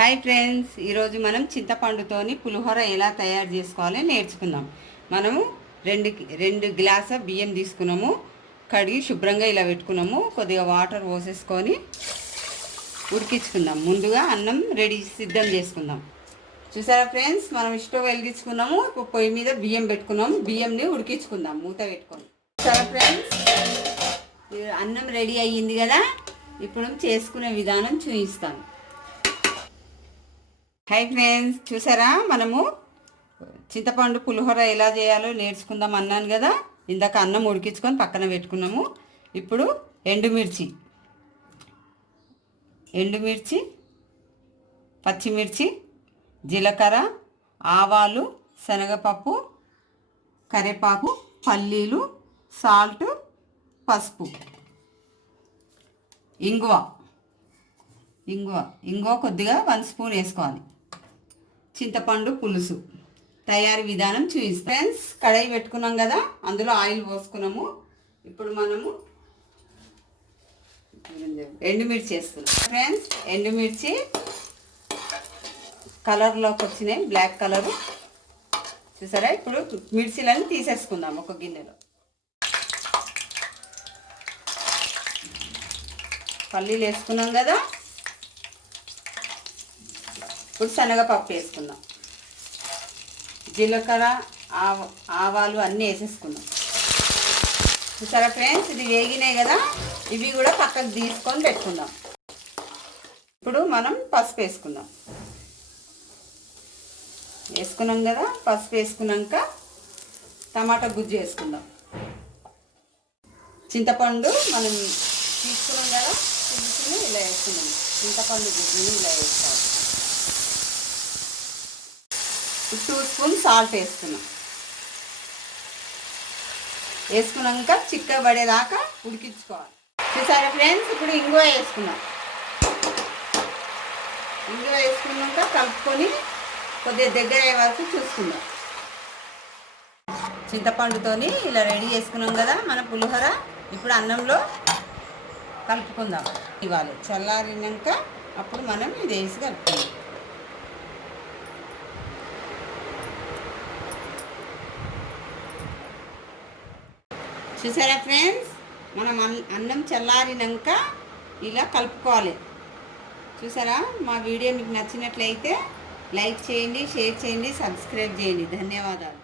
Hi friends, ఈరోజు మనం చింతపండుతోని పులిహోర ఎలా తయారు చేసుకోవాలో నేర్చుకుందాం. మనము రెండు గ్లాసుల బియ్యం తీసుకున్నాము, కడిగి శుభ్రంగా ఇలా పెట్టుకున్నాము. కొద్దిగా వాటర్ పోసేసుకొని ఉడికించుకుందాం. ముందుగా అన్నం సిద్ధం చేసుకుందాం. చూసారా ఫ్రెండ్స్, మనం స్టవ్ వెలిగించుకున్నాము. ఇప్పుడు పొయ్యి మీద బియ్యం పెట్టుకున్నాము. బియ్యంని ఉడికించుకుందాం మూత పెట్టుకొని. చూసారా ఫ్రెండ్స్, అన్నం రెడీ అయ్యింది కదా. ఇప్పుడు చేసుకునే విధానం చూపిస్తాను. హాయ్ ఫ్రెండ్స్, చూసారా మనము చింతపండు పులిహోర ఎలా చేయాలో నేర్చుకుందాం అన్నాను కదా. ఇందాక అన్నం ఉడికించుకొని పక్కన పెట్టుకున్నాము. ఇప్పుడు ఎండుమిర్చి, పచ్చిమిర్చి, జీలకర్ర, ఆవాలు, శనగపప్పు, కరివేపాకు, పల్లీలు, సాల్ట్, పసుపు, ఇంగువ కొద్దిగా 1 స్పూన్ వేసుకోవాలి. చింతపండు పులుసు తయారీ విధానం చూపిస్తాం. ఫ్రెండ్స్, కడాయి పెట్టుకున్నాం కదా, అందులో ఆయిల్ పోసుకున్నాము. ఇప్పుడు మనము ఎండుమిర్చి వేస్తున్నాం. ఫ్రెండ్స్, ఎండుమిర్చి కలర్లోకి వచ్చినాయి, బ్లాక్ కలరు. చూసారా, ఇప్పుడు మిర్చిలను తీసేసుకుందాం ఒక గిన్నెలో. పల్లీలు వేసుకున్నాం కదా. ఇప్పుడు శనగపప్పు వేసుకుందాం. జీలకర్ర, ఆవాలు అన్నీ వేసేసుకుందాం. చూసారా ఫ్రెండ్స్, ఇది వేగినాయి కదా. ఇవి కూడా పక్కకు తీసుకొని పెట్టుకుందాం. ఇప్పుడు మనం పసుపు వేసుకున్నాం కదా. పసుపు వేసుకున్నాక టమాటా గుజ్జు వేసుకుందాం. చింతపండు మనం తీసుకున్నాం కదా, పులుసుని ఇలా వేసుకున్నాం. చింతపండు గుజ్జుని ఇలా వేస్తాం. 2 స్పూన్ సాల్ట్ వేసుకున్నాక చిక్కబడేదాకా ఉడికించుకోవాలి. చూసారా ఫ్రెండ్స్, ఇప్పుడు ఇంగువ వేసుకున్నాం. ఇంగువ వేసుకున్నాక కలుపుకొని కొద్దిగా దగ్గర అయ్యే వరకు చూసుకుందాం. చింతపండుతోని ఇలా రెడీ చేసుకున్నాం కదా మన పులిహోర. ఇప్పుడు అన్నంలో కలుపుకుందాం. ఇవ్వాలి చల్లారినాక అప్పుడు మనం ఇది వేసి కలుపుకుందాం. చూసారా ఫ్రెండ్స్, మనం అన్నం చల్లారినాక ఇలా కలుపుకోవాలి. చూసారా, మా వీడియో మీకు నచ్చినట్లయితే లైక్ చేయండి, షేర్ చేయండి, సబ్స్క్రైబ్ చేయండి. ధన్యవాదాలు.